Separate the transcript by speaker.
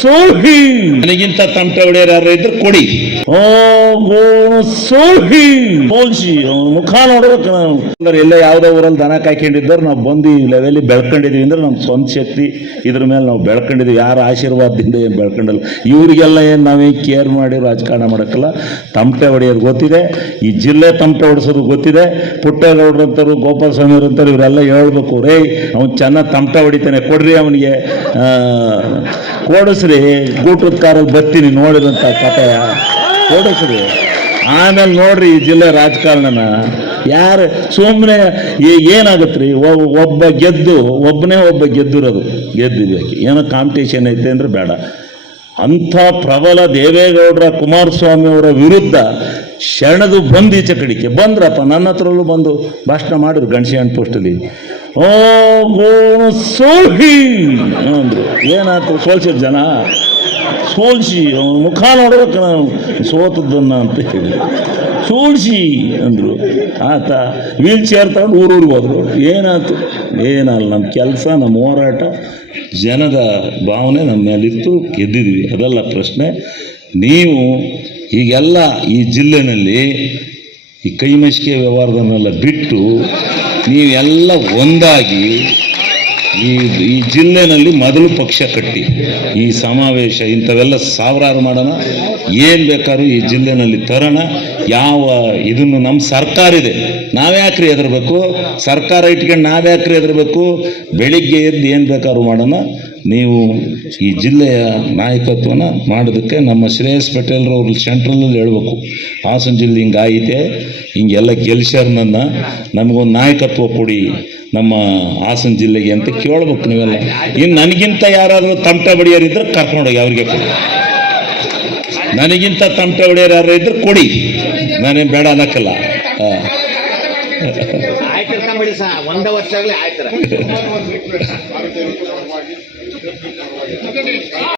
Speaker 1: ಸೋಹಿ.
Speaker 2: ನನಗಿಂತ ತಮಟೆ ಹೊಡೆಯೋರು ಯಾರು ಇದ್ರೆ ಕೊಡಿ.
Speaker 1: ಓ ಗೋಣು ಸೋಹಿ. ಹೋಲ್ಸಿ ಅವ್ನ ಮುಖ ನೋಡ್ಬೇಕು ನಾನು. ಅಂದ್ರೆ ಎಲ್ಲ ಯಾವ್ದೋ ಊರಲ್ಲಿ ದನ ಕಾಯ್ಕೊಂಡಿದ್ದಾರೆ ನಾವು ಬಂದು ಈ ಲೆವೆಲ್ ಬೆಳ್ಕೊಂಡಿದೀವಿ ಅಂದ್ರೆ ನಮ್ಮ ಸ್ವಂತ ಶಕ್ತಿ. ಇದ್ರ ಮೇಲೆ ನಾವು ಬೆಳ್ಕೊಂಡಿದೀವಿ ಯಾರ ಆಶೀರ್ವಾದದಿಂದ ಏನು ಬೆಳ್ಕೊಂಡಲ್ಲ. ಇವರಿಗೆಲ್ಲ ಏನು ನಾವೇನು ಕೇರ್ ಮಾಡಿ ರಾಜಕಾರಣ ಮಾಡೋಕ್ಕಲ್ಲ. ತಮಟೆ ಹೊಡೆಯೋದು ಗೊತ್ತಿದೆ. ಈ ಜಿಲ್ಲೆ ತಮಟೆ ಹೊಡಿಸೋದು ಗೊತ್ತಿದೆ. ಪುಟ್ಟೇಗೌಡರು ಅಂತಾರು ಗೋಪಾಲ ಸ್ವಾಮಿ ಅಂತಾರೆ ಇವರೆಲ್ಲ ಹೇಳ್ಬೇಕು ರೇ ಅವ್ನು ಚೆನ್ನಾಗಿ ತಮಟೆ ಹೊಡಿತಾನೆ ಕೊಡ್ರಿ ಅವನಿಗೆ. ಕೊಡಿಸ್ರಿ ಗೂಟದ ಕಾರಲ್ಲಿ ಬರ್ತೀನಿ ನೋಡಿದಂಥ ಕಥೆ. ಕೊಡಸ್ರಿ, ಆಮೇಲೆ ನೋಡ್ರಿ ಈ ಜಿಲ್ಲೆ ರಾಜಕಾರಣನ. ಯಾರು ಸುಮ್ಮನೆ ಏನಾಗುತ್ತೆ ಒಬ್ಬ ಗೆದ್ದು ಒಬ್ಬನೇ ಒಬ್ಬ ಗೆದ್ದಿರೋದು. ಗೆದ್ದಿದ್ವಿ ಏನೋ ಕಾಂಪಿಟೇಷನ್ ಐತೆ ಅಂದ್ರೆ ಬೇಡ. ಅಂಥ ಪ್ರಬಲ ದೇವೇಗೌಡರ ಕುಮಾರಸ್ವಾಮಿ ಅವರ ವಿರುದ್ಧ ಶರಣದು ಬಂದು ಈಚೆ ಕಡಿಕೆ. ಬಂದ್ರಪ್ಪ ನನ್ನ ಹತ್ರಲ್ಲೂ ಬಂದು ಭಾಷಣ ಮಾಡಿದ್ರು ಗಣಸಿ ಹಣ್ಣು ಪೋಸ್ಟಲ್ಲಿ. ಓ ಸೋಹಿ ಅಂದ್ರು. ಏನಾಯ್ತು ಸೋಲ್ಸಿದ ಜನ ಸೋಲ್ಸಿ, ಅವನ ಮುಖ ನೋಡ್ಬೇಕು ನಾನು, ಸೋತದ್ದನ್ನ ಅಂತ ಹೇಳಿ. ಸೋಲ್ಸಿ ಅಂದರು. ಆತ ವೀಲ್ ಚೇರ್ ತಗೊಂಡು ಊರೂರಿಗೆ ಹೋದರು. ಏನಾಯ್ತು? ಏನಲ್ಲ ನಮ್ಮ ಕೆಲಸ ನಮ್ಮ ಹೋರಾಟ, ಜನದ ಭಾವನೆ ನಮ್ಮ ಮೇಲಿತ್ತು, ಗೆದ್ದಿದ್ವಿ. ಅದಲ್ಲ ಪ್ರಶ್ನೆ. ನೀವು ಈಗೆಲ್ಲ ಈ ಜಿಲ್ಲೆನಲ್ಲಿ ಈ ಕೈಮಶಿಕೆ ವ್ಯವಹಾರದನ್ನೆಲ್ಲ ಬಿಟ್ಟು ನೀವೆಲ್ಲ ಒಂದಾಗಿ ಈ ಈ ಜಿಲ್ಲೆನಲ್ಲಿ ಮೊದಲು ಪಕ್ಷ ಕಟ್ಟಿ. ಈ ಸಮಾವೇಶ ಇಂಥವೆಲ್ಲ ಸಾವಿರಾರು ಮಾಡೋಣ. ಏನು ಬೇಕಾದ್ರೂ ಈ ಜಿಲ್ಲೆನಲ್ಲಿ ತರೋಣ. ಯಾವ ಇದನ್ನು ನಮ್ಮ ಸರ್ಕಾರ ಇದೆ ನಾವ್ಯಾಕ್ರಿ ಹೆದರ್ಬೇಕು? ಸರ್ಕಾರ ಇಟ್ಕೊಂಡು ನಾವ್ಯಾಕ್ರಿ ಹೆದರ್ಬೇಕು? ಬೆಳಿಗ್ಗೆ ಎದ್ದು ಏನು ಬೇಕಾದ್ರೂ ಮಾಡೋಣ. ನೀವು ಈ ಜಿಲ್ಲೆಯ ನಾಯಕತ್ವನ ಮಾಡೋದಕ್ಕೆ ನಮ್ಮ ಶ್ರೇಯಸ್ ಪಟೇಲ್ರವ್ರು ಸೆಂಟ್ರಲ್ಲಿ ಹೇಳಬೇಕು. ಹಾಸನ ಜಿಲ್ಲೆ ಹಿಂಗಾಯಿತೆ ಹಿಂಗೆಲ್ಲ ಗೆಲ್ಸ್ಯಾರ ನನ್ನ, ನಮಗೊಂದು ನಾಯಕತ್ವ ಕೊಡಿ ನಮ್ಮ ಹಾಸನ ಜಿಲ್ಲೆಗೆ ಅಂತ ಕೇಳ್ಬೇಕು ನೀವೆಲ್ಲ. ಇನ್ನು ನನಗಿಂತ ಯಾರಾದರೂ ತಮಟೆ ಕರ್ಕೊಂಡು ಕರ್ಕೊಂಡೋಗಿ ಅವ್ರಿಗೆ ಕೊಡಿ. ನನಗಿಂತ ತಮಟೆ ಹೊಡೆಯೋರು ಯಾರು ಇದ್ರೆ ಕೊಡಿ. ನಾನೇನು ಬೇಡ ಅನ್ನಕ್ಕಲ್ಲ. ಹಾಂ
Speaker 3: ಆಯ್ತಿರ್ತಾನೆ ಬಿಡಿ ಸಾ ಒಂದ ವರ್ಷ ಆಗ್ಲಿ ಆಯ್ತರ